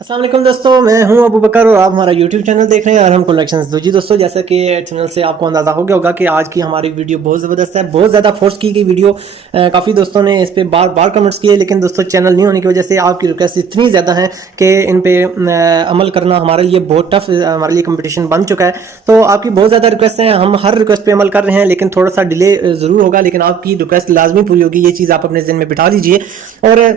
अस्सलाम वालेकुम दोस्तों, मैं हूं अबू बकर और आप हमारा यूट्यूब चैनल देख रहे हैं अरहम कलेक्शंस। तो जी दोस्तों, जैसा कि चैनल से आपको अंदाज़ा हो गया होगा कि आज की हमारी वीडियो बहुत ज़बरदस्त है, बहुत ज़्यादा फोर्स की गई वीडियो। काफ़ी दोस्तों ने इस पर बार बार कमेंट्स किए, लेकिन दोस्तों चैनल नहीं होने की वजह से आपकी रिक्वेस्ट इतनी ज़्यादा है कि इन पर अमल करना हमारे लिए बहुत टफ, हमारे लिए कंपटीशन बन चुका है। तो आपकी बहुत ज़्यादा रिक्वेस्ट है, हम हर रिक्वेस्ट पे अमल कर रहे हैं, लेकिन थोड़ा सा डिले ज़रूर होगा, लेकिन आपकी रिक्वेस्ट लाजमी पूरी होगी। ये चीज़ आप अपने ज़हन में बिठा लीजिए। और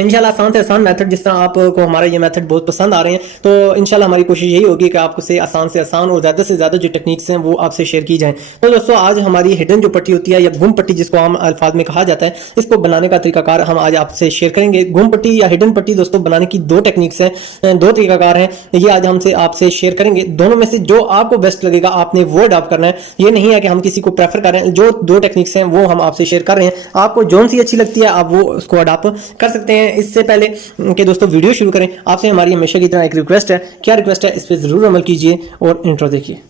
इंशाल्लाह आसान से आसान मेथड, जिस तरह आपको हमारे ये मेथड बहुत पसंद आ रहे हैं, तो इंशाल्लाह हमारी कोशिश यही होगी कि आपको से आसान और ज़्यादा से ज़्यादा जो टेक्निक्स हैं वो आपसे शेयर की जाएं। तो दोस्तों, आज हमारी हिडन जो पट्टी होती है या गुम पट्टी जिसको आम अल्फाज में कहा जाता है, इसको बनाने का तरीकाकार हम आज आपसे शेयर करेंगे। गुम पट्टी या हिडन पट्टी दोस्तों बनाने की दो टेक्निक्स हैं, दो तरीकाकार हैं। ये आज हमसे आपसे शेयर करेंगे। दोनों में से जो आपको बेस्ट लगेगा आपने वो अडॉप्ट करना है। ये नहीं है कि हम किसी को प्रेफर कर रहे हैं, जो दो टेक्निक्स हैं वो हम आपसे शेयर कर रहे हैं। आपको जोन सी अच्छी लगती है आप वो उसको अडॉप्ट कर सकते हैं। इससे पहले कि दोस्तों वीडियो शुरू करें, आपसे हमारी हमेशा की तरह एक रिक्वेस्ट है। क्या रिक्वेस्ट है, इस पर जरूर अमल कीजिए और इंट्रो देखिए।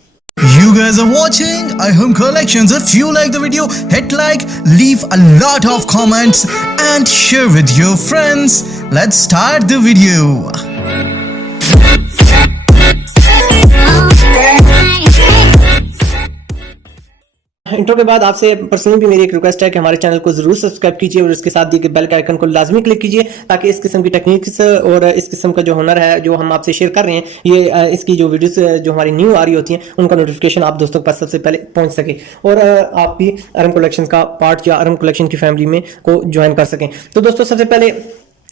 You guys are watching iHome Collections. If you like the video, hit like, leave a lot of comments and share with your friends. Let's start the video. Intro के बाद आपसे पर्सनली भी मेरी एक रिक्वेस्ट है कि हमारे चैनल को जरूर सब्सक्राइब कीजिए और इसके साथ दिए बेल के आइकन को लाजमी क्लिक कीजिए, ताकि इस किस्म की टेक्निक्स और इस किस्म का जो हुनर है जो हम आपसे शेयर कर रहे हैं, ये इसकी जो वीडियोस जो हमारी न्यू आ रही होती हैं उनका नोटिफिकेशन आप दोस्तों के पास सबसे पहले पहुंच सके और आप भी अरहम कलेक्शन का पार्ट या अरहम कलेक्शन की फैमिली में को ज्वाइन कर सकें। तो दोस्तों, सबसे पहले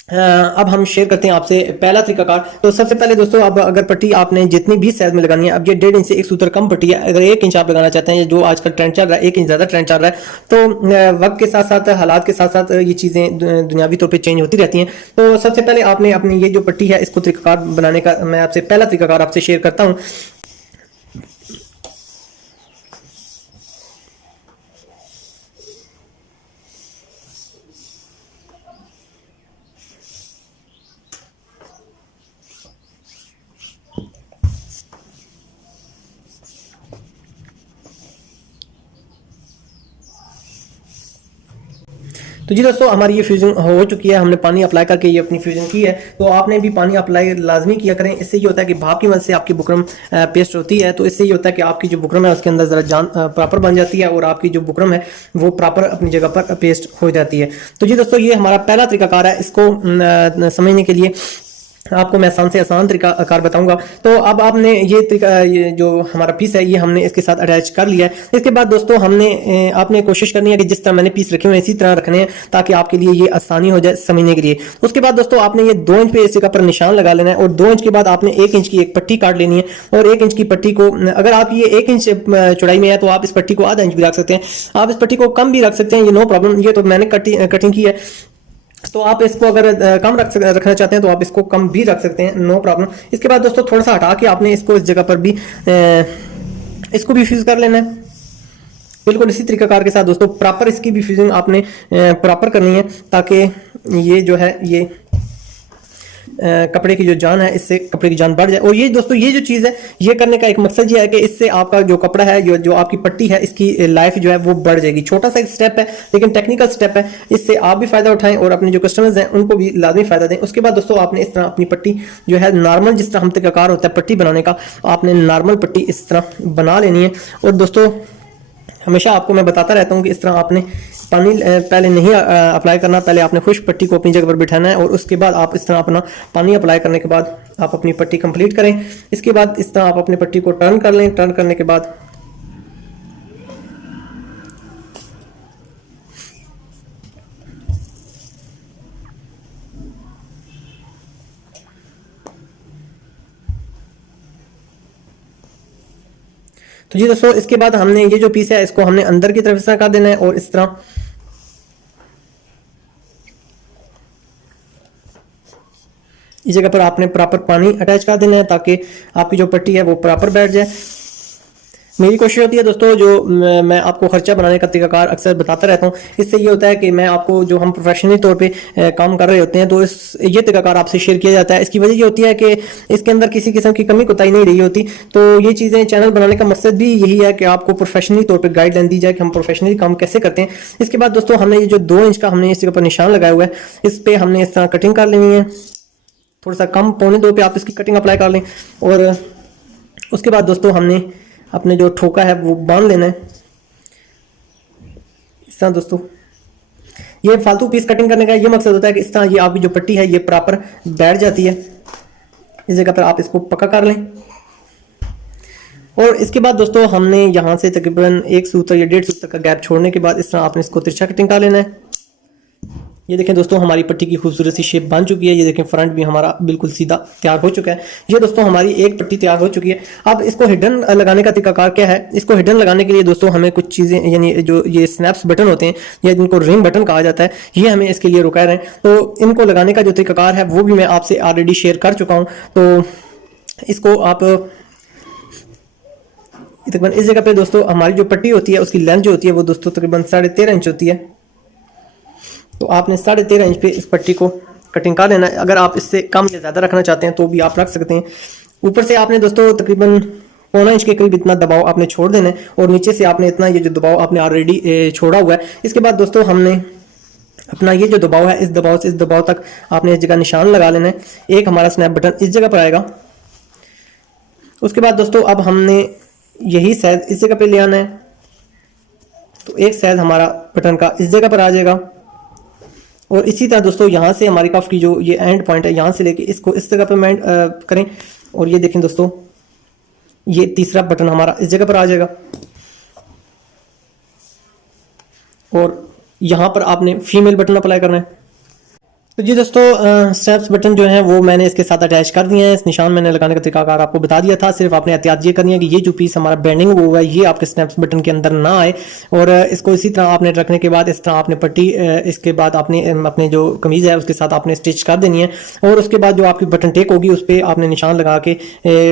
अब हम शेयर करते हैं आपसे पहला तरीकाकार। तो सबसे पहले दोस्तों, अब अगर पट्टी आपने जितनी भी साइज में लगानी है, अब ये 1.5 इंच से एक सूत्र कम पट्टी है, अगर 1 इंच आप लगाना चाहते हैं, जो आजकल ट्रेंड चल रहा है 1 इंच ज़्यादा ट्रेंड चल रहा है, तो वक्त के साथ साथ हालात के साथ साथ ये चीज़ें दुनियावी तौर पे चेंज होती रहती हैं। तो सबसे पहले आपने अपनी ये जो पट्टी है इसको तरीकाकार बनाने का मैं आपसे पहला तरीकाकार आपसे शेयर करता हूँ। तो जी दोस्तों, हमारी ये फ्यूजन हो चुकी है, हमने पानी अप्लाई करके ये अपनी फ्यूजन की है। तो आपने भी पानी अप्लाई लाजमी किया करें। इससे ये होता है कि भाप की मदद से आपकी बुकरम पेस्ट होती है, तो इससे ये होता है कि आपकी जो बुकरम है उसके अंदर ज़रा जान प्रॉपर बन जाती है और आपकी जो बुकरम है वो प्रॉपर अपनी जगह पर पेस्ट हो जाती है। तो जी दोस्तों, ये हमारा पहला तरीकाकार है। इसको समझने के लिए आपको मैं आसान से आसान तरीका कार बताऊंगा। तो अब आपने ये जो हमारा पीस है ये हमने इसके साथ अटैच कर लिया है। इसके बाद दोस्तों, हमने आपने कोशिश करनी है कि जिस तरह मैंने पीस रखे हुए इसी तरह रखने हैं, ताकि आपके लिए ये आसानी हो जाए समझने के लिए। उसके बाद दोस्तों, आपने ये 2 इंच पे इस जगह पर निशान लगा लेना है और 2 इंच के बाद आपने 1 इंच की एक पट्टी काट लेनी है। और 1 इंच की पट्टी को, अगर आप ये 1 इंच चौड़ाई में है तो आप इस पट्टी को आधा इंच भी रख सकते हैं, आप इस पट्टी को कम भी रख सकते हैं, ये नो प्रॉब्लम। ये तो मैंने कटिंग की है, तो आप इसको अगर कम रखना चाहते हैं तो आप इसको कम भी रख सकते हैं, नो प्रॉब्लम। इसके बाद दोस्तों, थोड़ा सा हटा के आपने इसको इस जगह पर भी इसको भी फ्यूज कर लेना है। बिल्कुल इसी तरीकाकार के साथ दोस्तों प्रॉपर इसकी भी फ्यूजिंग आपने प्रॉपर करनी है, ताकि ये जो है ये कपड़े की जो जान है, इससे कपड़े की जान बढ़ जाए। और ये दोस्तों, ये जो चीज़ है ये करने का एक मकसद ये है कि इससे आपका जो कपड़ा है, जो आपकी पट्टी है, इसकी लाइफ जो है वो बढ़ जाएगी। छोटा सा एक स्टेप है लेकिन टेक्निकल स्टेप है, इससे आप भी फायदा उठाएं और अपने जो कस्टमर्स हैं उनको भी लाजमी फायदा दें। उसके बाद दोस्तों, आपने इस तरह अपनी पट्टी जो है नॉर्मल, जिस तरह हम तरीकाकार होता है पट्टी बनाने का, आपने नॉर्मल पट्टी इस तरह बना लेनी है। और दोस्तों, हमेशा आपको मैं बताता रहता हूँ कि इस तरह आपने पानी पहले नहीं अप्लाई करना, पहले आपने खुश्क पट्टी को अपनी जगह पर बिठाना है और उसके बाद आप इस तरह अपना पानी अप्लाई करने के बाद आप अपनी पट्टी कंप्लीट करें। इसके बाद इस तरह आप अपनी पट्टी को टर्न कर लें। टर्न करने के बाद तो जी दोस्तों, इसके बाद हमने ये जो पीस है इसको हमने अंदर की तरफ से कर देना है और इस तरह इस जगह पर आपने प्रॉपर पानी अटैच कर देना है, ताकि आपकी जो पट्टी है वो प्रॉपर बैठ जाए। मेरी कोशिश होती है दोस्तों, जो मैं आपको खर्चा बनाने का तरीकाकार अक्सर बताता रहता हूँ, इससे ये होता है कि मैं आपको, जो हम प्रोफेशनली तौर पे काम कर रहे होते हैं, तो ये तरीकाकार आपसे शेयर किया जाता है। इसकी वजह ये होती है कि इसके अंदर किसी किस्म की कमी कोताही नहीं रही होती। तो ये चीज़ें चैनल बनाने का मकसद भी यही है कि आपको प्रोफेशनली तौर पर गाइडलाइन दी जाए कि हम प्रोफेशनली काम कैसे करते हैं। इसके बाद दोस्तों, हमने ये जो 2 इंच का हमने इस जगह पर निशान लगाया हुआ है, इस पर हमने इस तरह कटिंग कर लेनी है। थोड़ा सा कम पौने 2 पे आप इसकी कटिंग अप्लाई कर लें। और उसके बाद दोस्तों हमने अपने जो ठोका है वो बांध लेना है इस तरह। दोस्तों ये फालतू पीस कटिंग करने का ये मकसद होता है कि इस तरह ये आपकी जो पट्टी है ये प्रॉपर बैठ जाती है। इस जगह पर आप इसको पक्का कर लें। और इसके बाद दोस्तों हमने यहाँ से तकरीबन 1 सूत्र या 1.5 सूत्र का गैप छोड़ने के बाद इस तरह आपने इसको तिरछा कटिंग कर लेना है। ये देखें दोस्तों हमारी पट्टी की खूबसूरत सी शेप बन चुकी है। ये देखें फ्रंट भी हमारा बिल्कुल सीधा तैयार हो चुका है। ये दोस्तों हमारी एक पट्टी तैयार हो चुकी है। अब इसको हिडन लगाने का तरीकाकार क्या है? इसको हिडन लगाने के लिए दोस्तों हमें कुछ चीज़ें यानी जो ये स्नैप्स बटन होते हैं या जिनको रिंग बटन कहा जाता है, ये हमें इसके लिए रुका रहे हैं। तो इनको लगाने का जो तरीकाकार है वो भी मैं आपसे ऑलरेडी शेयर कर चुका हूँ। तो इसको आप तकरीबन इस जगह पे दोस्तों हमारी जो पट्टी होती है उसकी लेंथ जो होती है वो दोस्तों तकरीबन 13.5 इंच होती है। तो आपने 13.5 इंच पे इस पट्टी को कटिंग कर लेना है। अगर आप इससे कम या ज़्यादा रखना चाहते हैं तो भी आप रख सकते हैं। ऊपर से आपने दोस्तों तकरीबन 1.25 इंच के करीब इतना दबाव आपने छोड़ देना है और नीचे से आपने इतना ये जो दबाव आपने ऑलरेडी छोड़ा हुआ है। इसके बाद दोस्तों हमने अपना ये जो दबाव है इस दबाव से इस दबाव तक आपने इस जगह निशान लगा लेना है। एक हमारा स्नैप बटन इस जगह पर आएगा। उसके बाद दोस्तों अब हमने यही साइज इस जगह पे ले आना है। तो एक साइज हमारा बटन का इस जगह पर आ जाएगा और इसी तरह दोस्तों यहाँ से हमारी कफ की जो ये एंड पॉइंट है यहाँ से लेके इसको इस जगह पे मैंड करें। और ये देखें दोस्तों ये तीसरा बटन हमारा इस जगह पर आ जाएगा और यहाँ पर आपने फीमेल बटन अप्लाई करना है। तो जी दोस्तों स्टेप्स बटन जो है वो मैंने इसके साथ अटैच कर दिए हैं। इस निशान मैंने लगाने का तरीकाकार आपको बता दिया था। सिर्फ आपने एहतियात ये करनी है कि ये जो पीस हमारा बेंडिंग हुआ है ये आपके स्नैप्स बटन के अंदर ना आए। और इसको इसी तरह आपने रखने के बाद इस तरह आपने पट्टी इसके बाद आपने अपने जो कमीज़ है उसके साथ आपने स्टिच कर देनी है। और उसके बाद जो आपकी बटन टेक होगी उस पर आपने निशान लगा के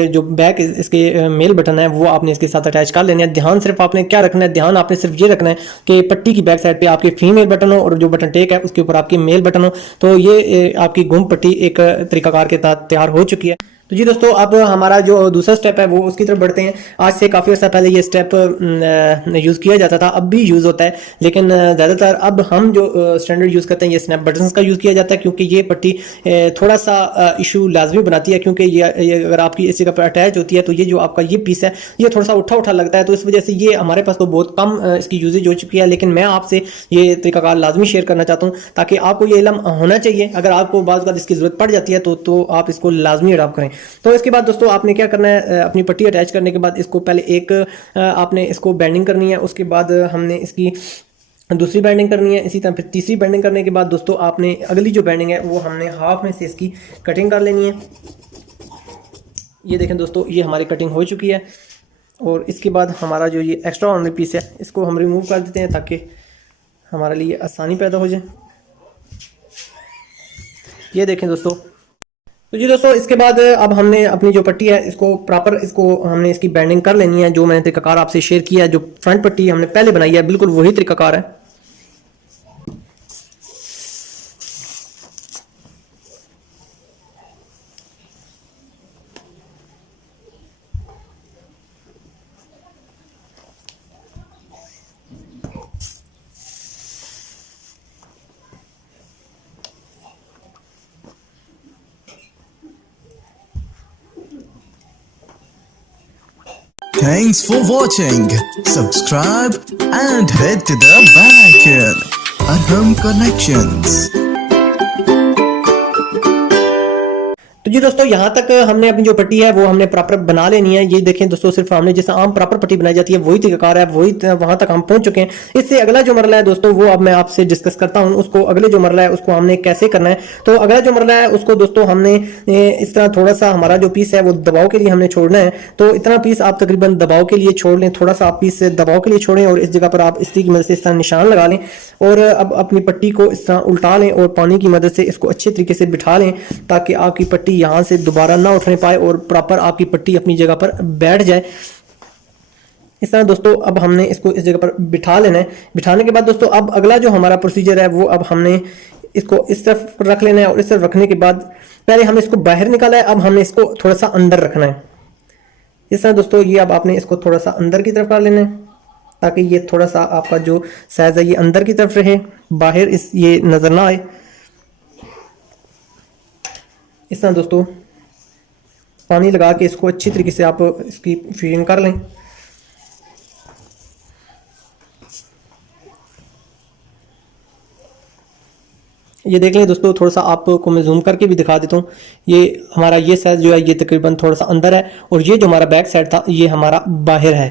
जो बैक इसके मेल बटन है वो आपने इसके साथ अटैच कर लेने हैं। ध्यान सिर्फ आपने क्या रखना है, ध्यान आपने सिर्फ ये रखना है कि पट्टी की बैक साइड पर आपके फीमेल बटन हो और जो बटन टेक है उसके ऊपर आपकी मेल बटन हो। तो ये आपकी गुम पट्टी एक तरीकाकार के साथ तैयार हो चुकी है। तो जी दोस्तों अब हमारा जो दूसरा स्टेप है वो उसकी तरफ बढ़ते हैं। आज से काफ़ी अर्सा पहले ये स्टेप यूज़ किया जाता था, अब भी यूज़ होता है, लेकिन ज़्यादातर अब हम जो स्टैंडर्ड यूज़ करते हैं ये स्नैप बटन्स का यूज़ किया जाता है क्योंकि ये पट्टी थोड़ा सा इशू लाजमी बनाती है। क्योंकि ये अगर आपकी इस जगह पर अटैच होती है तो ये जो आपका ये पीस है ये थोड़ा सा उठा उठा लगता है। तो इस वजह से ये हमारे पास तो बहुत कम इसकी यूजेज हो चुकी है, लेकिन मैं आपसे ये तरीकाकार लाजमी शेयर करना चाहता हूँ ताकि आपको ये इल्म होना चाहिए। अगर आपको बाज़ बात इसकी ज़रूरत पड़ जाती है तो आप इसको लाजमी अडॉप्ट करें। तो इसके बाद दोस्तों आपने क्या करना है, अपनी पट्टी अटैच करने के बाद इसको पहले एक आपने इसको बेंडिंग करनी है। उसके बाद हमने इसकी दूसरी बेंडिंग करनी है। इसी तरह फिर तीसरी बेंडिंग करने के बाद दोस्तों आपने अगली जो बेंडिंग है वो हमने हाफ में से इसकी कटिंग कर लेनी है। ये देखें दोस्तों ये हमारी कटिंग हो चुकी है। और इसके बाद हमारा जो ये एक्स्ट्रा ऑर्डिनरी पीस है इसको हम रिमूव कर देते हैं ताकि हमारे लिए आसानी पैदा हो जाए। ये देखें दोस्तों। तो जी दोस्तों इसके बाद अब हमने अपनी जो पट्टी है इसको प्रॉपर इसको हमने इसकी बेंडिंग कर लेनी है। जो मैंने तरीकाकार आपसे शेयर किया है, जो फ्रंट पट्टी हमने पहले बनाई है बिल्कुल वही तरीकाकार है। Thanks for watching. Subscribe and hit the bell icon. Arham Connections. तो जी दोस्तों यहाँ तक हमने अपनी जो पट्टी है वो हमने प्रॉपर बना लेनी है। ये देखें दोस्तों सिर्फ हमने जैसा आम प्रॉपर पट्टी बनाई जाती है वही तरीकाकार है, वही वहाँ तक हम पहुँच चुके हैं। इससे अगला जो मरला है दोस्तों वो अब मैं आपसे डिस्कस करता हूँ। उसको अगले जो मरला है उसको हमने कैसे करना है। तो अगला जो मरला है उसको दोस्तों हमने इस तरह थोड़ा सा हमारा जो पीस है वो दबाव के लिए हमने छोड़ना है। तो इतना पीस आप तकरीबन दबाव के लिए छोड़ लें, थोड़ा सा आप पीस दबाव के लिए छोड़ें और इस जगह पर आप इस्त्री की मदद से इस तरह निशान लगा लें। और अब अपनी पट्टी को इस तरह उल्टा लें और पानी की मदद से इसको अच्छे तरीके से बिठा लें ताकि आपकी पट्टी यहाँ से दोबारा ना उठने पाए और प्रॉपर आपकी पट्टी अपनी जगह पर बैठ जाए। इस तरह दोस्तों अब हमने इसको इस जगह पर बिठा लेना है। बिठाने के बाद दोस्तों अब अगला जो हमारा प्रोसीजर है वो अब हमने इसको इस तरफ रख लेना है और इस तरफ रखने के बाद पहले हमने इसको बाहर निकाला है, अब हमने इसको थोड़ा सा अंदर रखना है। इस तरह दोस्तों ये अब आपने इसको थोड़ा सा अंदर की तरफ कर लेना है ताकि ये थोड़ा सा आपका जो साइज है ये अंदर की तरफ रहे, बाहर ये नजर ना आए। इस तरह दोस्तों पानी लगा के इसको अच्छी तरीके से आप इसकी फिटिंग कर लें। ये देख लें दोस्तों, थोड़ा सा आपको मैं जूम करके भी दिखा देता हूँ। ये हमारा ये साइज जो है ये तकरीबन थोड़ा सा अंदर है और ये जो हमारा बैक साइड था ये हमारा बाहर है।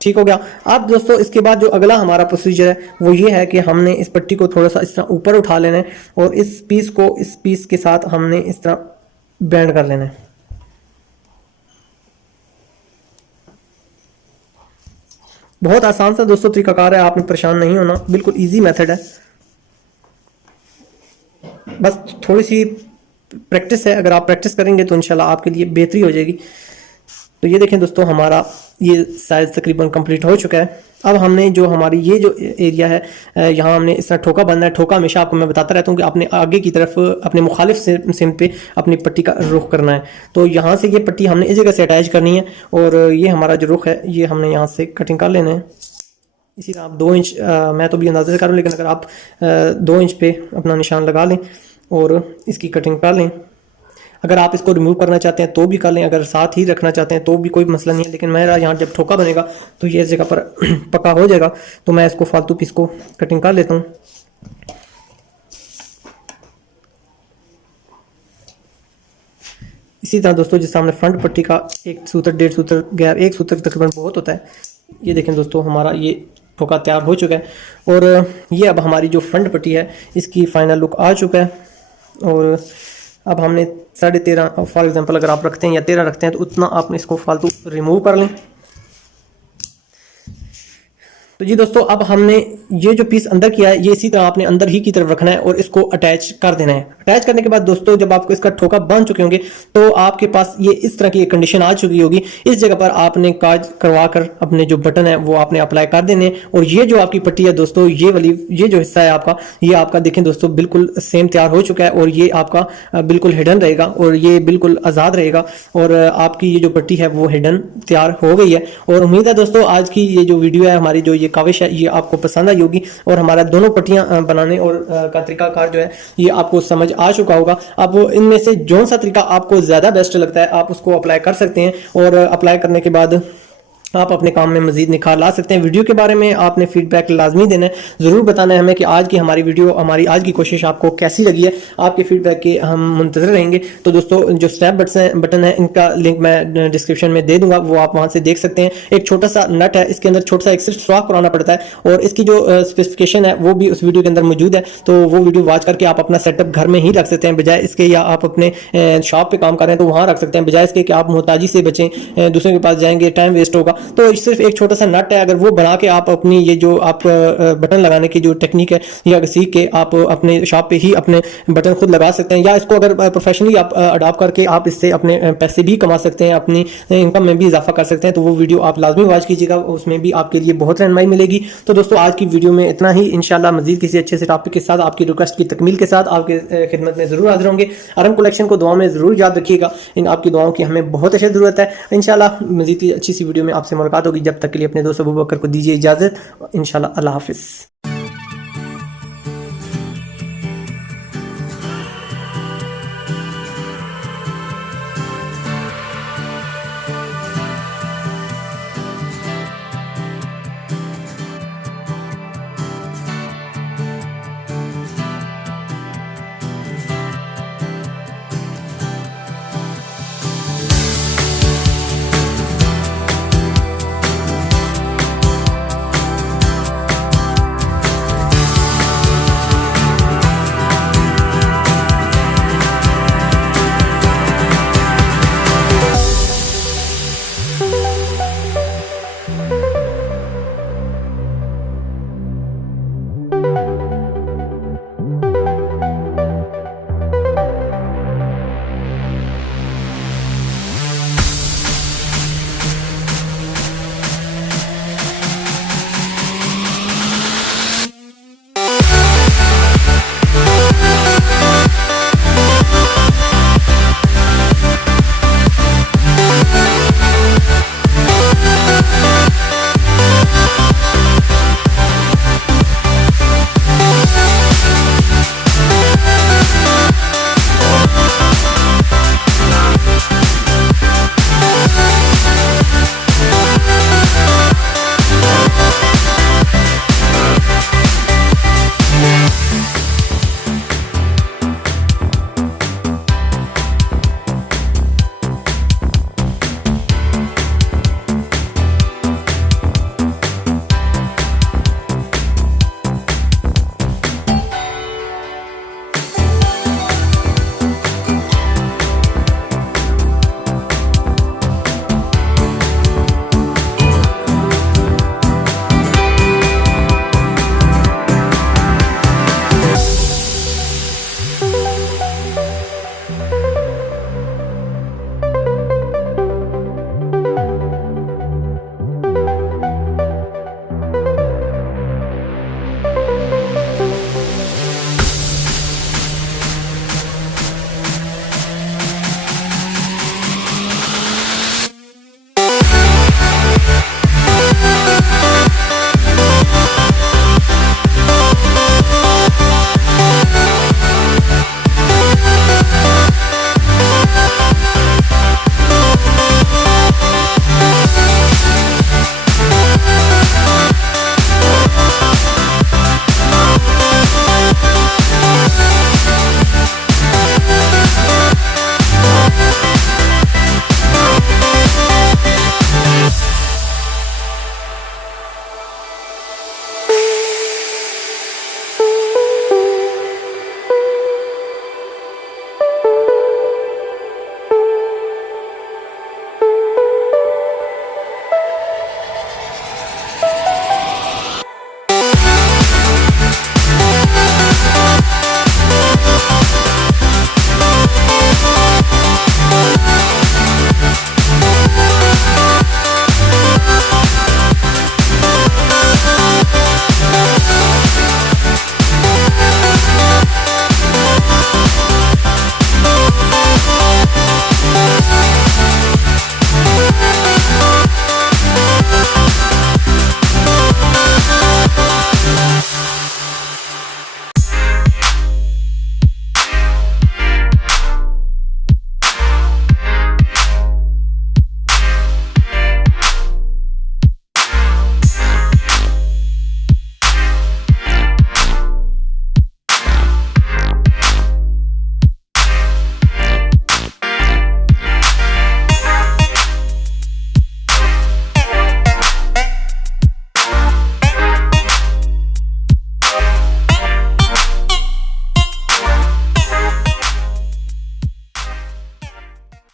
ठीक हो गया। अब दोस्तों इसके बाद जो अगला हमारा प्रोसीजर है वो ये है कि हमने इस पट्टी को थोड़ा सा इस तरह ऊपर उठा लेना है और इस पीस को इस पीस के साथ हमने इस तरह बैंड कर लेना है। बहुत आसान सा दोस्तों तरीकाकार है, आपने परेशान नहीं होना, बिल्कुल इजी मेथड है। बस थोड़ी सी प्रैक्टिस है, अगर आप प्रैक्टिस करेंगे तो इंशाल्लाह आपके लिए बेहतरी हो जाएगी। तो ये देखें दोस्तों हमारा ये साइज तकरीबन कंप्लीट हो चुका है। अब हमने जो हमारी ये जो एरिया है यहाँ हमने इस तरह ठोका बांधना है। ठोका हमेशा आपको मैं बताता रहता हूँ कि आपने आगे की तरफ अपने मुखालिफ सिम पे अपनी पट्टी का रुख करना है। तो यहाँ से ये पट्टी हमने इस जगह से अटैच करनी है और ये हमारा जो रुख है ये हमने यहाँ से कटिंग कर लेना है। इसी तरह आप 2 इंच मैं तो भी अंदाजे से कर रहा हूँ, लेकिन अगर आप 2 इंच पे अपना निशान लगा लें और इसकी कटिंग कर लें। अगर आप इसको रिमूव करना चाहते हैं तो भी कर लें, अगर साथ ही रखना चाहते हैं तो भी कोई मसला नहीं है। लेकिन मेरा यहाँ जब ठोका बनेगा तो ये इस जगह पर पक्का हो जाएगा, तो मैं इसको फालतू पीस को कटिंग कर लेता हूँ। इसी तरह दोस्तों जिस हमने फ्रंट पट्टी का 1 सूत्र 1.5 सूत्र गैर 1 सूत्र तकरीबन बहुत होता है। ये देखें दोस्तों हमारा ये ठोका तैयार हो चुका है और ये अब हमारी जो फ्रंट पट्टी है इसकी फाइनल लुक आ चुका है। और अब हमने 13.5 फॉर एग्जांपल अगर आप रखते हैं या 13 रखते हैं तो उतना आप इसको फालतू रिमूव कर लें। तो जी दोस्तों अब हमने ये जो पीस अंदर किया है ये इसी तरह आपने अंदर ही की तरफ रखना है और इसको अटैच कर देना है। अटैच करने के बाद दोस्तों जब आपको इसका ठोका बन चुके होंगे तो आपके पास ये इस तरह की एक कंडीशन आ चुकी होगी। इस जगह पर आपने काज करवा कर अपने जो बटन है वो आपने अप्लाई कर देने और ये जो आपकी पट्टी है दोस्तों ये वाली ये जो हिस्सा है आपका ये आपका देखें दोस्तों बिल्कुल सेम तैयार हो चुका है और ये आपका बिल्कुल हिडन रहेगा और ये बिल्कुल आज़ाद रहेगा और आपकी ये जो पट्टी है वो हिडन तैयार हो गई है। और उम्मीद है दोस्तों आज की ये जो वीडियो है हमारी जो ये काविश है ये आपको पसंद आई होगी और हमारा दोनों पट्टियां बनाने और का तरीकाकार जो है ये आपको समझ आ चुका होगा। अब इनमें से जो सा तरीका आपको ज़्यादा बेस्ट लगता है आप उसको अप्लाई कर सकते हैं और अप्लाई करने के बाद आप अपने काम में मजीद निखार ला सकते हैं। वीडियो के बारे में आपने फीडबैक लाजमी देना है, ज़रूर बताना है हमें कि आज की हमारी वीडियो हमारी आज की कोशिश आपको कैसी लगी है। आपके फीडबैक के हम मुंतज़र रहेंगे। तो दोस्तों जो स्नैप बटन है इनका लिंक मैं डिस्क्रिप्शन में दे दूंगा, वो आप वहाँ से देख सकते हैं। एक छोटा सा नट है, इसके अंदर छोटा सा एक सिर्फ सुराख कराना पड़ता है और इसकी जो स्पेसिफिकेशन है वो भी उस वीडियो के अंदर मौजूद है। तो वो वीडियो वॉच करके आप अपना सेटअप घर में ही रख सकते हैं, बजाय इसके या आप अपने शॉप पर काम कर रहे हैं तो वहाँ रख सकते हैं, बजाय इसके कि आप मोहताजी से बचें, दूसरों के पास जाएंगे टाइम वेस्ट होगा। तो सिर्फ एक छोटा सा नट है, अगर वो बना के आप अपनी ये जो आप बटन लगाने की जो टेक्निक है या सीख के आप अपने शॉप पे ही अपने बटन खुद लगा सकते हैं, या इसको अगर प्रोफेशनली आप अडॉप्ट करके आप इससे अपने पैसे भी कमा सकते हैं, अपनी इनकम में भी इजाफा कर सकते हैं। तो वो वीडियो आप लाजमी वॉच कीजिएगा, उसमें भी आपके लिए बहुत रहनुमाई मिलेगी। तो दोस्तों आज की वीडियो में इतना ही, इंशाल्लाह मजीद किसी अच्छे से टॉपिक के साथ आपकी रिक्वेस्ट की तकमील के साथ आपके खिदमत में ज़रूर हाजिर होंगे। आरम कलेक्शन को दुआ में ज़रूर याद रखिएगा, इन आपकी दुआओं की हमें बहुत अच्छी ज़रूरत है। इंशाल्लाह मजीद अच्छी सी वीडियो में आपसे मुलाकात होगी, जब तक के लिए अपने दोस्त अबू बकर को दीजिए इजाज़त। इंशाल्लाह अल्लाह हाफिज़।